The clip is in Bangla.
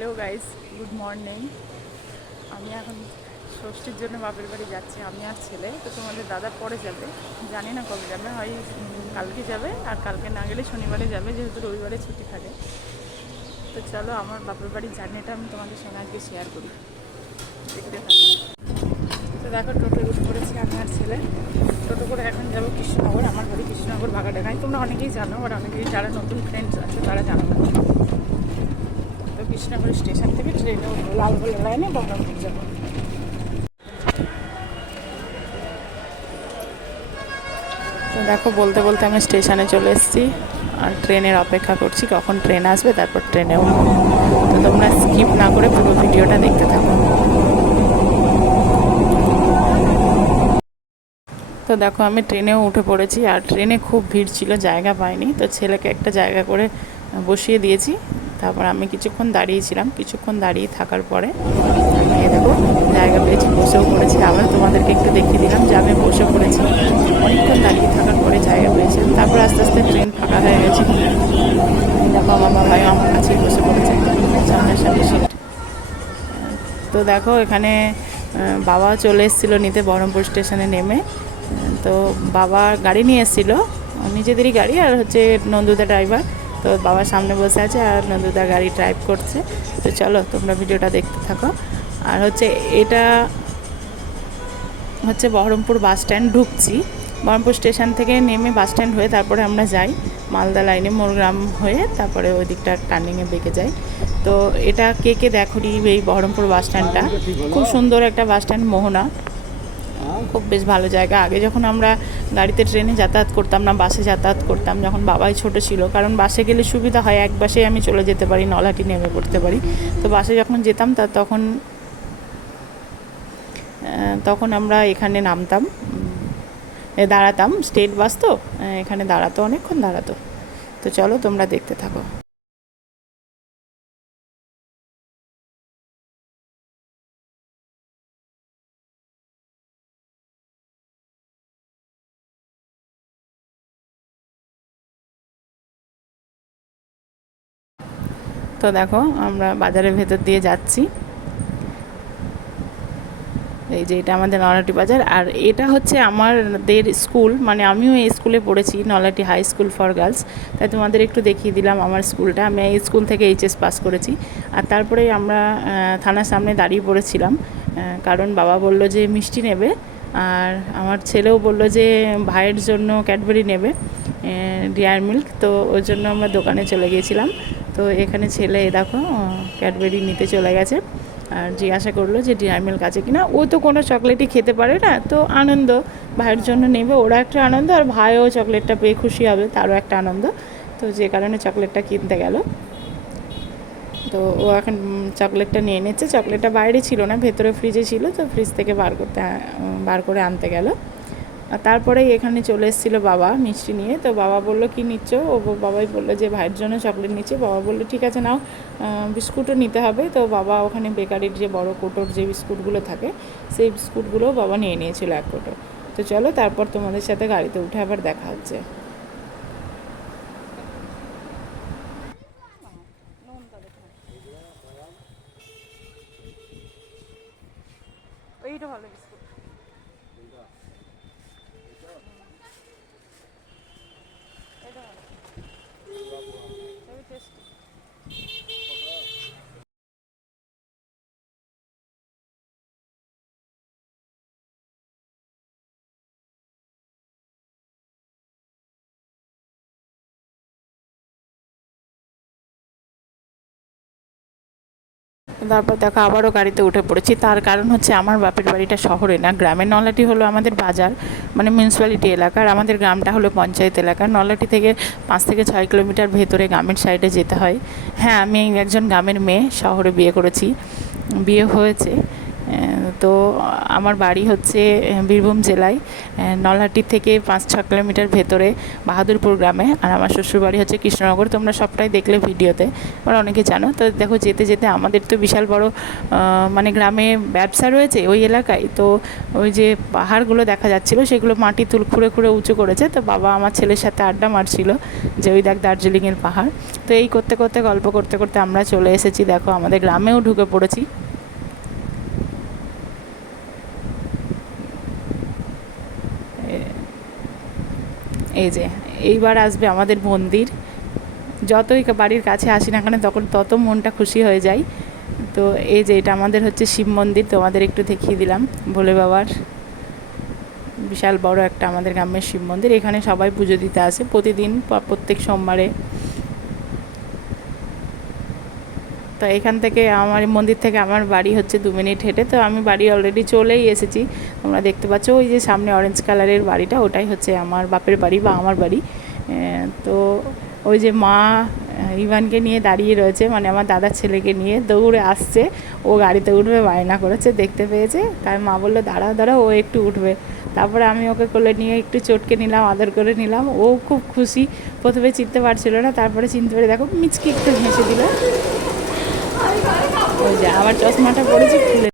Hello guys, good morning. আমি এখন ষষ্ঠীর জন্য বাপের বাড়ি যাচ্ছি, আমি আর ছেলে। তো তোমাদের দাদা পরে যাবে, জানি না কবে যাবে, হয় কালকে যাবে, আর কালকে না গেলে শনিবারে যাবে, যেহেতু রবিবারে ছুটি থাকে। তো চলো আমার বাপের বাড়ির জার্নিটা আমি তোমাদের সঙ্গে আজকে শেয়ার করি, দেখতে থাকো। তো দেখো, টোটোয় উঠে পড়েছি আমি আর ছেলে। টোটো করে এখন যাবো কৃষ্ণনগর, আমার বাড়ি কৃষ্ণনগর বাগাডাঙ্গায়। তোমরা অনেকেই জানো, আর অনেকেই যারা নতুন ফ্রেন্ডস আছে তারা জানো না। তো কৃষ্ণনগর স্টেশন থেকে ট্রেনে উঠবো, লালগোলা লাইনে বহরমপুর যাবো। তো দেখো, বলতে বলতে আমি স্টেশনে চলে এসেছি, আর ট্রেনের অপেক্ষা করছি কখন ট্রেন আসবে, তারপর ট্রেনে উঠবো। তো তোমরা স্কিপ না করে পুরো ভিডিওটা দেখতে থাকো। তো দেখো, আমি ট্রেনেও উঠে পড়েছি, আর ট্রেনে খুব ভিড় ছিল, জায়গা পাইনি। তো ছেলেকে একটা জায়গা করে বসিয়ে দিয়েছি। তারপর আমি কিছুক্ষণ দাঁড়িয়েছিলাম, কিছুক্ষণ দাঁড়িয়ে থাকার পরে আমি দেখো জায়গা পেয়েছি, বসেও পড়েছি। আবার তোমাদেরকে একটু দেখিয়ে দিলাম যে আমি বসে পড়েছি। অনেকক্ষণ দাঁড়িয়ে থাকার পরে জায়গা পেয়েছি। তারপর আস্তে আস্তে ট্রেন ফাঁকা হয়ে গেছে। দেখো আমার বাবাই আমার কাছেই বসে পড়েছে, সামনের সামনে সিট। তো দেখো এখানে বাবা চলে এসেছিলো নিতে বহরমপুর স্টেশনে নেমে। তো বাবা গাড়ি নিয়ে এসেছিলো, নিজেদেরই গাড়ি, আর হচ্ছে নন্দুদা ড্রাইভার। তো বাবার সামনে বসে আছে আর নন্দুদা গাড়ি ড্রাইভ করছে। তো চলো তোমরা ভিডিওটা দেখতে থাকো। আর হচ্ছে এটা হচ্ছে বহরমপুর বাস স্ট্যান্ড, ঢুকছি বহরমপুর স্টেশন থেকে নেমে বাস স্ট্যান্ড হয়ে তারপরে আমরা যাই মালদা লাইনে মোরগ্রাম হয়ে, তারপরে ওই দিকটা টার্নিংয়ে বেঁকে যাই। তো এটা কে কে দেখোনি, এই বহরমপুর বাস স্ট্যান্ডটা খুব সুন্দর একটা বাস স্ট্যান্ড, মোহনা, খুব বেশ ভালো জায়গা। আগে যখন আমরা গাড়িতে ট্রেনে যাতায়াত করতাম না, বাসে যাতায়াত করতাম, যখন বাবাই ছোট ছিল, কারণ বাসে গেলে সুবিধা হয়, এক বাসে আমি চলে যেতে পারি, নলহাটি নেমে পড়তে পারি। তো বাসে যখন যেতাম তখন তখন আমরা এখানে নামতাম, দাঁড়াতাম, স্টেট বাস তো এখানে দাঁড়াতো, অনেকক্ষণ দাঁড়াতো। তো চলো তোমরা দেখতে থাকো। তো দেখো আমরা বাজারের ভেতর দিয়ে যাচ্ছি। এই যে এটা আমাদের নলহাটি বাজার, আর এটা হচ্ছে আমাদের স্কুল, মানে আমিও এই স্কুলে পড়েছি, Nalhati high school for girls. তাই তোমাদের একটু দেখিয়ে দিলাম আমার স্কুলটা। আমি এই স্কুল থেকে এইচএস পাস করেছি। আর তারপরে আমরা থানার সামনে দাঁড়িয়ে পড়েছিলাম, কারণ বাবা বলল যে মিষ্টি নেবে, আর আমার ছেলেও বলল যে ভাইয়ের জন্য ক্যাডবেরি নেবে, ডিয়ার মিল্ক। তো ওই জন্য আমরা দোকানে চলে গিয়েছিলাম। তো এখানে ছেলে দেখো ক্যাডবেরি নিতে চলে গেছে, আর জিজ্ঞাসা করলো যে ডিয়ার মিল্ক আছে কিনা। ও তো কোনো চকলেটই খেতে পারে না, তো আনন্দ, ভাইয়ের জন্য নেবে, ওরা একটা আনন্দ, আর ভাইও চকলেটটা পেয়ে খুশি হবে, তারও একটা আনন্দ। তো যে কারণে চকলেটটা কিনতে গেল। তো ও এখন চকলেটটা নিয়ে নিচ্ছে। চকলেটটা বাইরে ছিল না, ভেতরে ফ্রিজে ছিল, তো ফ্রিজ থেকে বার করে আনতে গেল। আর তারপরেই এখানে চলে এসেছিলো বাবা মিষ্টি নিয়ে। তো বাবা বললো কি নিচ্ছ, ও বাবাই বললো যে ভাইয়ের জন্য চকলেট নিচ্ছে। বাবা বললো ঠিক আছে নাও, বিস্কুটও নিতে হবে। তো বাবা ওখানে বেকারির যে বড় কোটোর যে বিস্কুটগুলো থাকে, সেই বিস্কুটগুলো বাবা নিয়ে নিয়েছিল এক কোটো। তো চলো তারপর তোমাদের সাথে গাড়িতে উঠে আবার দেখা হচ্ছে। এইটা ভালো বিস্কুট, এটা ভালো, টেস্টি। তারপর দেখো আবারও গাড়িতে উঠে পড়েছি। তার কারণ হচ্ছে আমার বাপের বাড়িটা শহরে না, গ্রামের। নলহাটি হলো আমাদের বাজার, মানে মিউনিসিপ্যালিটি এলাকার, আমাদের গ্রামটা হলো পঞ্চায়েত এলাকা। নলহাটি থেকে 5 থেকে 6 কিলোমিটার ভেতরে গ্রামের সাইডে যেতে হয়। হ্যাঁ, আমি একজন গ্রামের মেয়ে, শহরে বিয়ে করেছি, বিয়ে হয়েছে। তো আমার বাড়ি হচ্ছে বীরভূম জেলায় নলহাটির থেকে 5-6 কিলোমিটার ভেতরে বাহাদুরপুর গ্রামে, আর আমার শ্বশুরবাড়ি হচ্ছে কৃষ্ণনগর। তোমরা সবটাই দেখলে ভিডিওতে, ওরা অনেকে জানো। তো দেখো যেতে যেতে আমাদের তো বিশাল বড় মানে গ্রামে ব্যবসা রয়েছে ওই এলাকায়, তো ওই যে পাহাড়গুলো দেখা যাচ্ছিলো সেগুলো মাটি খুঁড়ে খুঁড়ে উঁচু করেছে। তো বাবা আমার ছেলের সাথে আড্ডা মারছিল যে ওই দেখ দার্জিলিংয়ের পাহাড়। তো এই করতে করতে গল্প করতে করতে আমরা চলে এসেছি, দেখো আমাদের গ্রামেও ঢুকে পড়েছি। এই যে এইবার আসবে আমাদের মন্দির। যতই বাড়ির কাছে আসি না কেন তখন তত মনটা খুশি হয়ে যায়। তো এই যে এটা আমাদের হচ্ছে শিব মন্দির, তোমাদের একটু দেখিয়ে দিলাম। ভোলে বাবার বিশাল বড় একটা আমাদের গ্রামের শিব মন্দির। এখানে সবাই পুজো দিতে আসে প্রতিদিন, প্রত্যেক সোমবারে। তো এখান থেকে আমার মন্দির থেকে আমার বাড়ি হচ্ছে 2 মিনিট হেঁটে। তো আমি বাড়ি অলরেডি চলেই এসেছি, তোমরা দেখতে পাচ্ছ ওই যে সামনে অরেঞ্জ কালারের বাড়িটা, ওটাই হচ্ছে আমার বাপের বাড়ি বা আমার বাড়ি। তো ওই যে মা ইভানকে নিয়ে দাঁড়িয়ে রয়েছে, মানে আমার দাদার ছেলেকে নিয়ে দৌড়ে আসছে। ও গাড়িতে উঠবে বায়না করেছে, দেখতে পেয়েছে, তাই মা বললো দাঁড়াও দাঁড়াও, ও একটু উঠবে। তারপরে আমি ওকে কোলে নিয়ে একটু চটকে নিলাম, আদর করে নিলাম। ও খুব খুশি, প্রথমে চিনতে পারছিল না, তারপরে চিনতে পেরে দেখো মিচকি একটু হেসে দিল। ওই যে আবার চশমাটা পড়েছি খুলে